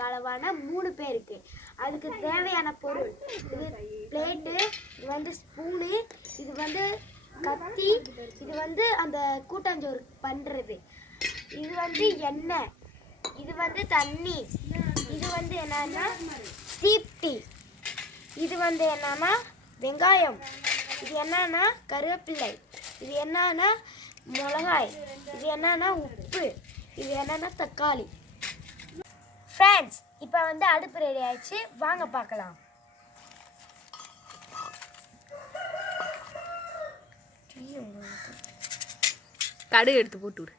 சாப்பிட்றதுக்கு அளவான 3 பேருக்கு. அதுக்கு தேவையான பொருள் இது பிளேட்டு, இது வந்து ஸ்பூனு, இது வந்து கத்தி, இது வந்து அந்த கூட்டாஞ்சோறு பண்ணுறது, இது வந்து எண்ணெய், இது வந்து தண்ணி, இது வந்து என்னன்னா தீப்தி, இது வந்து என்னன்னா வெங்காயம், இது என்னன்னா கருவேப்பிள்ளை, இது என்னன்னா மிளகாய், இது என்னன்னா உப்பு, இது என்னன்னா தக்காளி. ஃப்ரெண்ட்ஸ், இப்போ வந்து அடுப்பு ரெடி ஆயிடுச்சு, வாங்க பார்க்கலாம். கடுகு எடுத்து போட்டு விடு.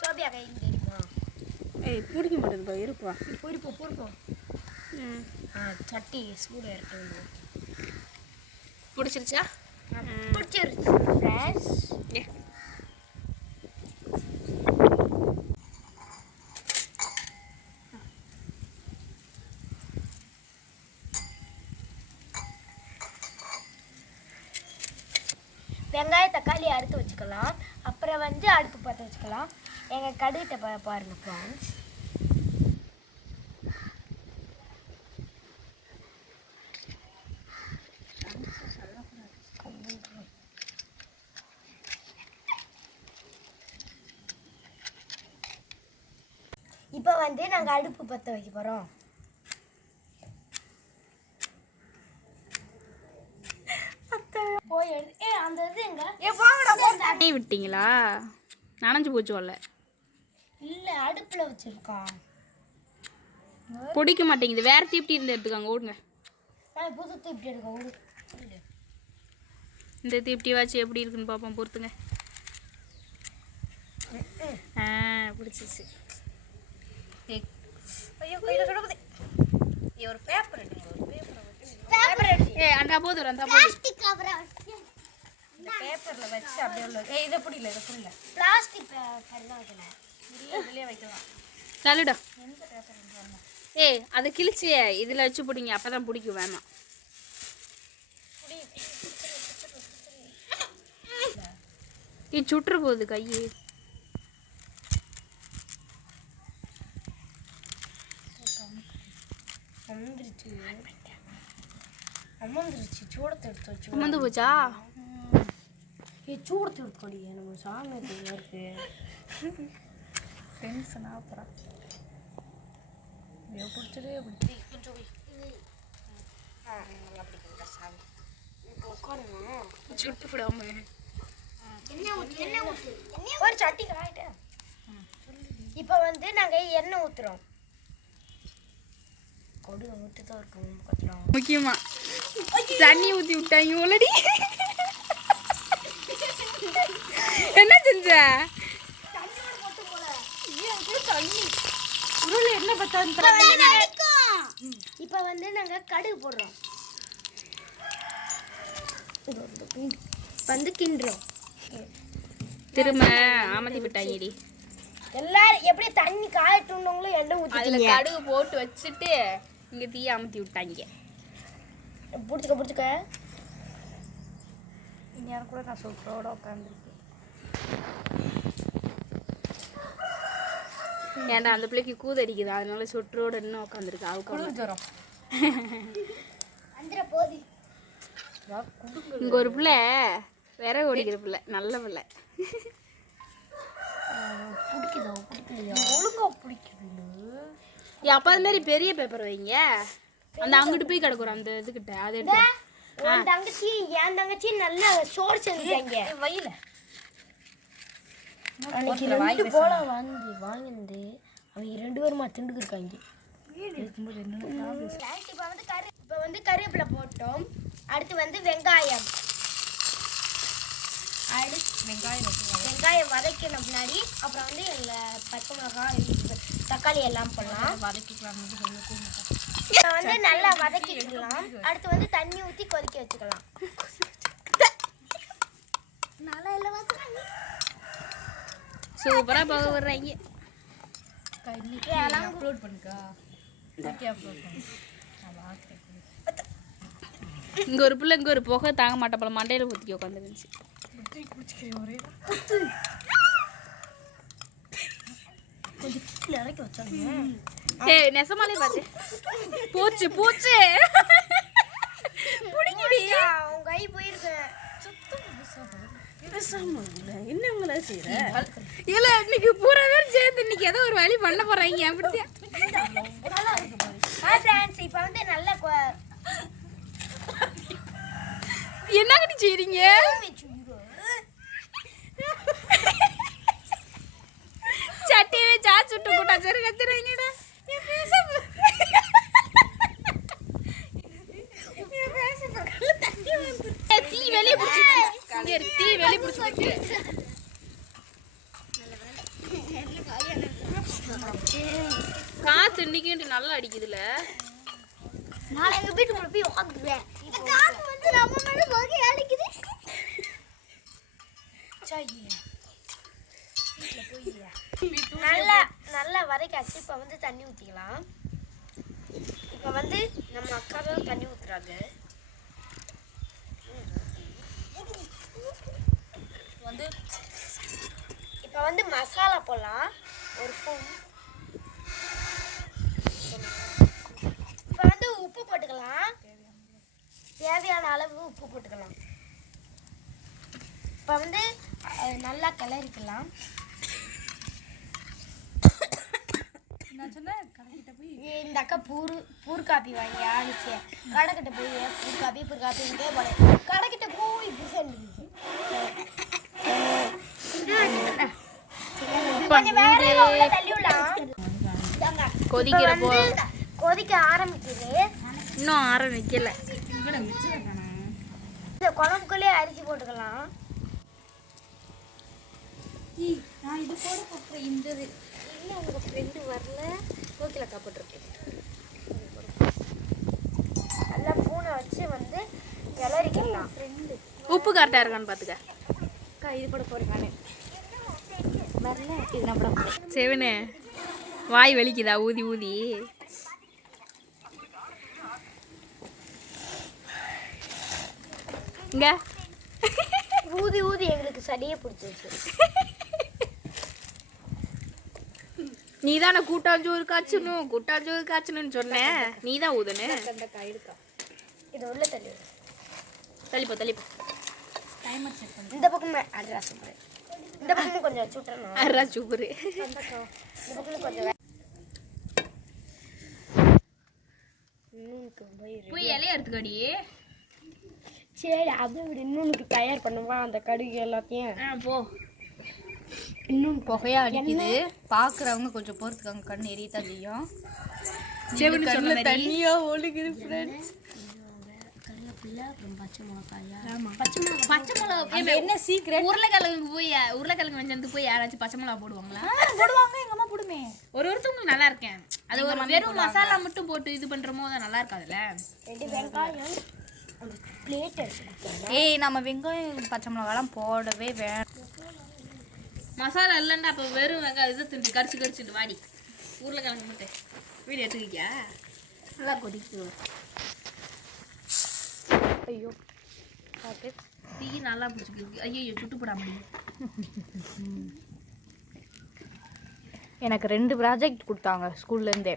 சோபியா கை தெரியுமா? ஏய் பிடிக்க மாட்டேதுப்பா, இருப்பா. பொறுப்போம். சட்டி சூடாக இருக்கு. பிடிச்சிருச்சா? பிடிச்சிருச்சு ஃப்ரெண்ட்ஸ். வெங்காய தக்காளி அறுத்து வச்சுக்கலாம். அப்புறம் வந்து அடுப்பு பற்ற வச்சுக்கலாம். எங்கள் கடுகிட்ட பாருங்க ஃப்ரெண்ட்ஸ். இப்போ வந்து நாங்கள் அடுப்பு பற்ற வைக்க போகிறோம். போய் அந்த இது எங்க விட்டீங்களா? நனைஞ்சு போச்சு வரல. இல்லை, அடுப்பில் வச்சுருக்கோம். பிடிக்க மாட்டேங்குது. வேற தீப்தி இருந்து எடுத்துக்காங்க. ஓடுங்க. புது தீப்தி எடுக்க ஓடு. இந்த தீப்தி வாச்சு எப்படி இருக்குன்னு பார்ப்போம். பொறுத்துங்க. பிடிச்சிச்சு. ஐயோ, கையில் சுடப்போதே. ஒரு பேப்பர் எடுங்க. அந்த போது அந்த பிளாஸ்டிக் கவர் இந்த பேப்பர்ல வச்சு அப்படியே உள்ள. இத புடில பிளாஸ்டிக் பேப்பர் தான் வைக்கல. இதுலயே வைக்கலாம். தள்ளுடா. எந்த பேப்பர் சொல்லுங்க. அத கிழிச்சு இதுல வச்சு புடிங்க. அப்பதான் பிடிக்கும். வேணாம். சுட்டுற போகுது கையே. அமர்ந்துருச்சு. சூடத்தை எடுத்து வச்சு அமர்ந்து போச்சா? சூடத்தை எடுத்துக்கொடி. நம்ம சாமி இருக்கு. டென்ஷன் ஆகுறேன். பிடிச்சதே பிடிச்சி கொஞ்சம் நல்லா பிடிக்குங்க சாமி. இப்போ உட்காருங்க. சுட்டு விடாம ஒரு சட்டி காயிட்டு. இப்போ வந்து நாங்கள் எண்ணெய் ஊற்றுறோம். கொடுங்க விட்டு தான் இருக்கோம். முக்கியமா தண்ணி ஊற்றி விட்டாங்க உள்ளடி. என்ன செஞ்ச? என்ன பார்த்தா இப்போ வந்து நாங்கள் கடுகு போடுறோம். வந்து கிண்டுறோம். திரும்ப அமர்த்தி விட்டாங்கடி. எல்லாரும் எப்படி தண்ணி காயட்டுங்களோ எண்ணெய் ஊற்றி அதில் கடுகு போட்டு வச்சுட்டு இங்கே தீயை அமுத்தி விட்டாங்க. பிடிச்சிக்க. இந்நேரம் கூட நான் சொற்றோட உட்காந்துருக்கேன். ஏன்டா அந்த பிள்ளைக்கு கூதடிக்குது, அதனால சொற்றோட இன்னும் உட்காந்துருக்கு. அவருக்கு ஜுரம். இங்கே ஒரு பிள்ளை விறகு ஓடிக்கிற பிள்ளை, நல்ல பிள்ளை. ஒழுங்கா பிடிக்குது. அப்போ அது மாதிரி பெரிய பேப்பர் வைங்க. அந்த அங்கிட்டு போய் கிடக்குறோம் அந்த இதுக்கிட்ட. அது என் தங்கச்சி நல்லா சோறு செஞ்சுட்டாங்க. வயல அன்னைக்கு 2 போல வாங்கினது அவங்க 2 பேருமா திண்டுக்கு இருக்காங்க. இப்போ வந்து கருவேப்பிலை போட்டோம். அடுத்து வந்து வெங்காயம். வெங்காயம் வதக்கணும் முன்னாடி. அப்புறம் வந்து பச்சை மிளகாய், தக்காளி எல்லாம் போடலாம். வதக்கிக்கலாம். வந்து நல்லா வதக்கிக்கலாம். அடுத்து வந்து தண்ணி ஊற்றி கொதிக்க வச்சுக்கலாம். சூப்பராக போக விடுறாங்க. இன்னைக்கு அப்லோட் பண்ணுக்கா. இன்னைக்கு அப்லோட் பண்ணு. நான் பாக்குறேன். இங்க ஒரு புள்ள இங்க ஒரு புகை தாங்க மாட்ட போல மண்டையில ஊத்தி உட்காந்துருந்துச்சு. கொஞ்சம் கீழே இறக்கி வச்சாங்க. ஏய் நெசமாலே பாத்து பூச்சு பூச்சு புடிங்கடி. உன் கை போயிருக்கு. என்னங்களா செய்யற? இல்ல இன்னைக்கு பூரா பேர் சேர்ந்து இன்னைக்கு ஏதோ ஒரு வழி பண்ண போறாங்க. அப்படியே ஃப்ரெண்ட்ஸ் இப்போ வந்து நல்ல என்ன கட்டி செய்றீங்க? சட்டியே சாச்சு விட்டு கூட்டா சரி கத்துறீங்கடா. என் பேச தீ வெளிய புடிச்சு தீ வெளிய புடிச்சு காத்து இன்னைக்கு நல்லா அடிக்குதுல. நான் எங்க வீட்டுக்குள்ள போய் உட்காந்துக்கிறேன். காத்து வந்து நம்ம மேல போகி அடிக்குது. நல்லா நல்லா வரைக்காச்சு. இப்போ வந்து தண்ணி ஊற்றிக்கலாம். இப்போ வந்து நம்ம அக்கா தான் தண்ணி ஊற்றுறாங்க. இப்போ வந்து மசாலா போடலாம். ஒரு ஸ்பூன். இப்போ வந்து உப்பு போட்டுக்கலாம். தேவையான அளவு உப்பு போட்டுக்கலாம். இப்போ வந்து நல்லா கிளறிக்கலாம். இந்த அக்கா பூர் காப்பி வாங்கி ஆனிச்சு. கடைக்கிட்ட போய் பூர் காப்பி போட கடைக்கிட்ட போய் கொதிக்கிறப்போ கொதிக்க ஆரம்பிக்குது. இன்னும் ஆரம்பிக்கல. இந்த குழம்புக்குள்ளே அரிசி போட்டுக்கலாம். நான் இது போட போறேன். இந்த இன்னும் உங்க ஃப்ரெண்டு வரல. கோகிலக்கா போட்டிருக்கேன். நல்லா பூனை வச்சு வந்து கிளறிக்கலாம். ஃப்ரெண்டு உப்பு கரெக்டா இருக்கான்னு பாத்துக்க. அக்கா இது போட போறேன். நானே வரல. இது நான் போட போறேன். செவனே வாய் வலிக்குதா ஊதி ஊதி? இங்க ஊதி ஊதி எங்களுக்கு சளியே பிடிச்சிருச்சு. நீ தானே கூட்டாஞ்சோறு காய்ச்சணும்னு சொன்னேன். நீ தான் ஊதுனு. இது உள்ள தள்ளிப்போ டைமர் செட் பண்ணு. இந்த பக்கமே அட்ரா சூப்பர். இந்த பக்கமும் கொஞ்சம் சுட்டணும். அரா சூப்பர். இந்த பக்கமும் கொஞ்சம் போய் இலைய எடுத்துக்கடி. சரி அதை விட இன்னொன்று தயார் பண்ணுவா. அந்த கடுகு எல்லாத்தையும் போ. இன்னும் புகையா அடிக்குது. பாக்குறவங்க கொஞ்சம் பொறுத்துக்காங்க. கண்ணு எரியத்தான் செய்யும். தண்ணியா ஒழுகுது ஃப்ரெண்ட்ஸ். பச்சை மிளகா என்ன சீக்கிரம் உருளைக்கிழங்கு வெஞ்சதுக்கு போய் யாராச்சும் பச்சை மிளகா போடுவாங்களா? போடுவாங்க. எங்க அம்மா போடுமே. ஒருத்தவங்களுக்கு நல்லா இருக்கேன். அது ஒரு வெறும் மசாலா மட்டும் போட்டு இது பண்றமோ அது நல்லா இருக்காதுல்ல. 2 வெங்காயம் பிளேட் எடுத்துக்கலாம். ஏய் நம்ம வெங்காயம் பச்சை மிளகாலாம் போடவே வேண்டாம். மசாலா இல்லைன்னா அப்போ வெறும் வெங்காயம் இது திண்டு கடிச்சுட்டு வாடி. உருளைக்கிழங்கு மட்டும் வீடு எடுத்துக்கியா? நல்லா கொதிக்குது. ஐயோ பாத்து டீ நல்லா பிடிச்சிருக்கு. ஐயோ சுட்டு போடாம. எனக்கு 2 ப்ராஜெக்ட் கொடுத்தாங்க ஸ்கூல்லேருந்தே.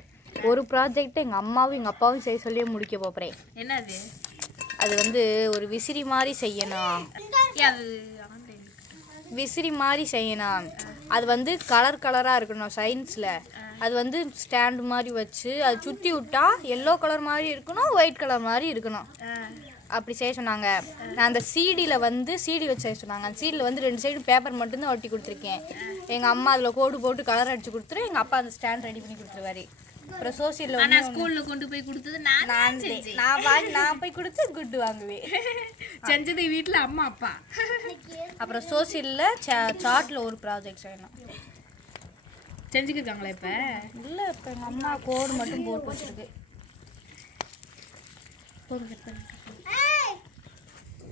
ஒரு ப்ராஜெக்ட் எங்கள் அம்மாவும் எங்கள் அப்பாவும் செய்ய சொல்லியே முடிக்க போகிறேன். என்னது? அது வந்து ஒரு விசிறி மாதிரி செய்யணும். அது விசிறி மாதிரி செய்யணும். அது வந்து கலராக இருக்கணும். சயின்ஸில் அது வந்து ஸ்டாண்டு மாதிரி வச்சு அது சுற்றி விட்டா எல்லோ கலர் மாதிரி இருக்கணும், ஒயிட் கலர் மாதிரி இருக்கணும். அப்படி செய்ய சொன்னாங்க. நான் அந்த சிடி வச்சு செய்ய சொன்னாங்க. அந்த சீடியில் வந்து 2 சைடு பேப்பர் மட்டும்தான் ஒட்டி கொடுத்துருக்கேன். எங்கள் அம்மா அதில் கோடு போட்டு கலர் அடிச்சு கொடுத்துரு. எங்கள் அப்பா அந்த ஸ்டாண்ட் ரெடி பண்ணி கொடுத்துருவாரு. அப்புறம் சோசியலில் ஸ்கூல்ல கொண்டு போய் கொடுத்தது நான் போய் கொடுத்து குட்டு வாங்குவேன். செஞ்சது வீட்டுல அம்மா அப்பா. அப்புறம் சோசியலில் சார்ட்டில் ஒரு ப்ராஜெக்ட் செய்யணும். செஞ்சுக்கிருக்காங்களா இப்ப? இல்லை, இப்போ எங்கள் அம்மா கோடு மட்டும் போட்டு வச்சிருக்கு.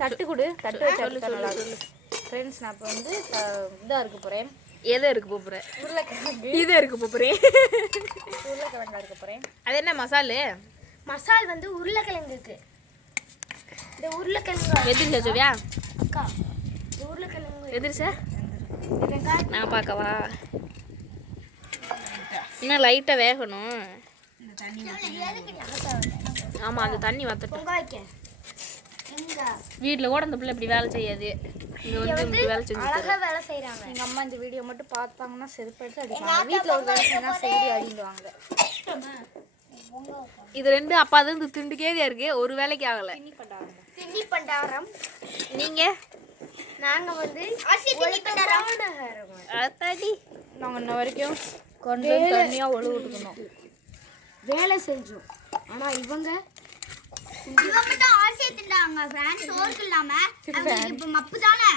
தட்டு கொடு. தட்டு வச்சு ஃப்ரெண்ட்ஸ். நான் இப்போ வந்து இதாக இருக்க போகிறேன். எதை இருக்க போகிறேன்? உருளைக்கிழங்கு. இது இருக்க போகிறேன். உருளைக்கிழங்கா இருக்க போகிறேன். அது என்ன மசாலு? மசால் வந்து உருளைக்கிழங்குக்கு. இந்த உருளைக்கிழங்கு எதிர்ச்சா சோவியா? அக்கா இந்த உருளைக்கிழங்கு எதிர்ச்சா வெங்காயம் நான் பார்க்கவா? இன்னும் லைட்டாக வேகணும். ஆமாம், அந்த தண்ணி வத்தட்டும். பொங்க வைக்க எங்க வீட்டில் கூட அந்த பிள்ளை இப்படி வேலை செய்யாது. இங்கே வந்து இப்படி வேலை செஞ்சு அழகா வேலை செய்றாங்க. எங்கள் அம்மா இந்த வீடியோ மட்டும் பார்த்தாங்கன்னா செருப்பு எடுத்து அடிப்பாங்க. வீட்டில் ஒரு வேலை செஞ்சா செய்தி அடிடுவாங்க. இது ரெண்டு அப்பா தான் இந்த துண்டுக்கேதியா இருக்கு. ஒரு வேலைக்கு ஆகலை. திண்ணி பண்டாரம். நீங்கள் நாங்க வந்து திண்ணி பண்டாரம். அத்தாடி நாங்கள் இன்ன வரைக்கும் கொண்டு தண்ணியாக ஒழுவு விட்டுக்கணும். வேலை செஞ்சோம். ஆனா இவங்க மட்டும் ஆசையை திண்டாங்க ஃப்ரெண்ட்ஸ். சோறு இல்லாம அவங்களுக்கு இப்ப மப்பு தானே.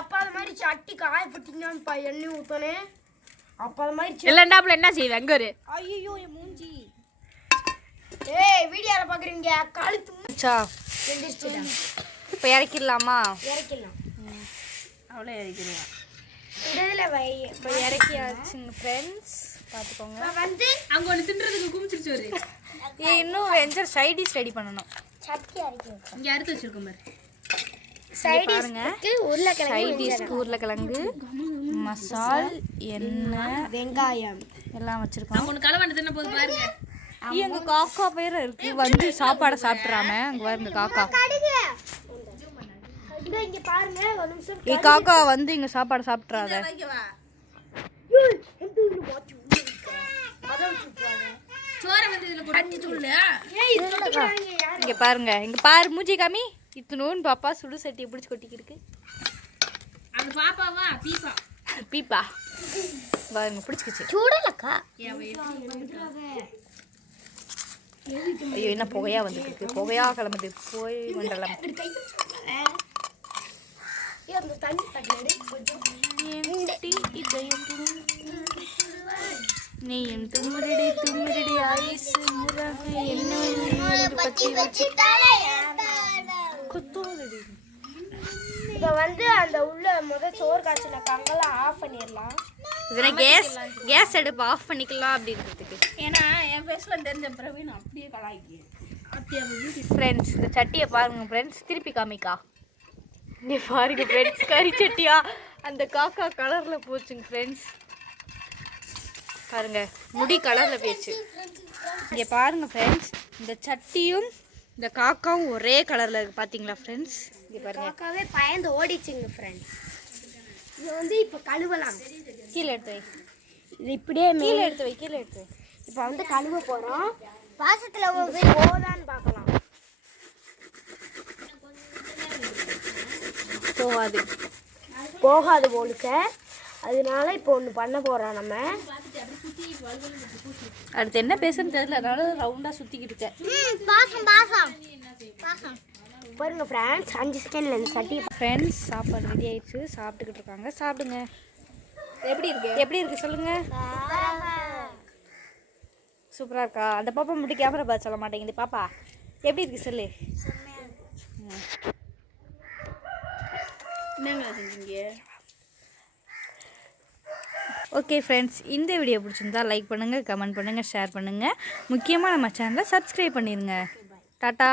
அப்பா அது மாதிரி சட்டி காய போட்டீங்கன்னா எண்ணெய் ஊத்தனே. அப்பா அது மாதிரி இல்லைண்டாப்புல என்ன செய்வேன்? எங்க ஒரு ஐயோ என் மூஞ்சி. வீடியோல பாக்குறீங்க கழுத்து எந்திரிச்சுடா. இப்போ இறக்கிடலாமா? இறக்கலாம். அவ்வளோ இறக்கிறேன். இடத்துல வை. இப்போ இறக்கியாச்சுங்க ஃப்ரெண்ட்ஸ். பார்த்துக்கோங்க. வந்து அங்கே ஒன்று தின்றதுக்கு குமிச்சிருச்சு ஒரு. இன்னும் வெஞ்சர் சைடிஷ் ரெடி பண்ணணும். சட்டி அரைக்கி இங்கே அறுத்து வச்சிருக்கோம் பாரு. சைடிஷ்க்கு உருளைக்கிழங்கு சைடிஷ்க்கு உருளைக்கிழங்கு, மசால், எண்ணெய், வெங்காயம் எல்லாம் வச்சுருக்கோம். அவங்க ஒன்று களவாண்டு தின்ன போது பாருங்க. எங்க காக்கா பேர் இருக்கு வந்து சாப்பாடை சாப்பிட்றாம. அங்கே பாருங்க காக்கா. இங்க பாருங்க ஒரு நிமிஷம். காக்கா வந்து இங்க சாப்பாடை சாப்பிட்றாத. சோறை வந்து இதில் கட்டி சொல்லு. இங்க பாருங்க, இங்க பாரு மூஞ்சி காமி. இத்தனோன்னு பாப்பா சுடு சட்டியை பிடிச்சி கொட்டிக்கிருக்கு. அந்த பாப்பாவா பீப்பா பீப்பா பாருங்க பிடிச்சிக்கிச்சு. சூடலக்கா. ஐயோ என்ன புகையா வந்துருக்கு. புகையா கிளம்புது. போய் மண்டலம். அந்த தண்ணி தண்ணி கொஞ்சம் நீ என் தும்முரடி தும்முரடி ஆயுசு முறகு என்ன பத்தி குத்தோதடி. இப்ப வந்து அந்த உள்ள சோறு காய்ச்சின கங்கெல்லாம் ஆஃப் பண்ணிடலாம். இதில் கேஸ் அடுப்பு ஆஃப் பண்ணிக்கலாம் அப்படின்றதுக்கு. ஏன்னா என் ஃபேஸில் தெரிஞ்ச பிரவீன் அப்படியே கலாய்க்கு. ஃப்ரெண்ட்ஸ் இந்த சட்டியை பாருங்க ஃப்ரெண்ட்ஸ். திருப்பி காமிக்கா. நீ பாருங்க ஃப்ரெண்ட்ஸ், கறி சட்டியா அந்த காக்கா கலரில் போச்சுங்க ஃப்ரெண்ட்ஸ். பாருங்க முடி கலரில் போயிடுச்சு. இங்கே பாருங்க ஃப்ரெண்ட்ஸ், இந்த சட்டியும் இந்த காக்காவும் ஒரே கலரில் இருக்குது. பார்த்தீங்களா ஃப்ரெண்ட்ஸ்? இங்கே பாருங்க. காக்காவே பயந்து ஓடிச்சுங்க ஃப்ரெண்ட்ஸ். இது வந்து இப்போ கழுவலாம். கீழே எடுத்து வை. இது இப்படியே கீழே எடுத்து வை. கீழே எடுத்து வை. இப்போ வந்து கழுவ போகிறோம். பாசத்தில் போதான்னு பார்க்கலாம். போகாது போலுக்க. அதனால இப்போ ஒன்று பண்ண போகிறோம் நம்ம. அடுத்து என்ன பேசுன்னு தெரியல, அதனால ரவுண்டாக சுற்றிக்கிட்டு இருக்கேன். பாசம் பாசம் பாசம். பாருங்க ஃப்ரெண்ட்ஸ், 5 செகண்ட்ல இந்த சட்டி. ஃப்ரெண்ட்ஸ் சாப்பாடு ரெடி ஆயிடுச்சு. சாப்பிட்டுக்கிட்டு இருக்காங்க. சாப்பிடுங்க. எப்படி இருக்கு? எப்படி இருக்கு சொல்லுங்க. சூப்பராக இருக்கா? அந்த பாப்பா மட்டும் கேமரா பார்த்து சொல்ல மாட்டேங்குது. பாப்பா எப்படி இருக்கு சொல்லு. என்னங்க செஞ்சீங்க? ஓகே ஃப்ரெண்ட்ஸ், இந்த வீடியோ பிடிச்சிருந்தா லைக் பண்ணுங்கள், கமெண்ட் பண்ணுங்கள், ஷேர் பண்ணுங்கள். முக்கியமாக நம்ம சேனலை சப்ஸ்கிரைப் பண்ணிடுங்க. டாட்டா.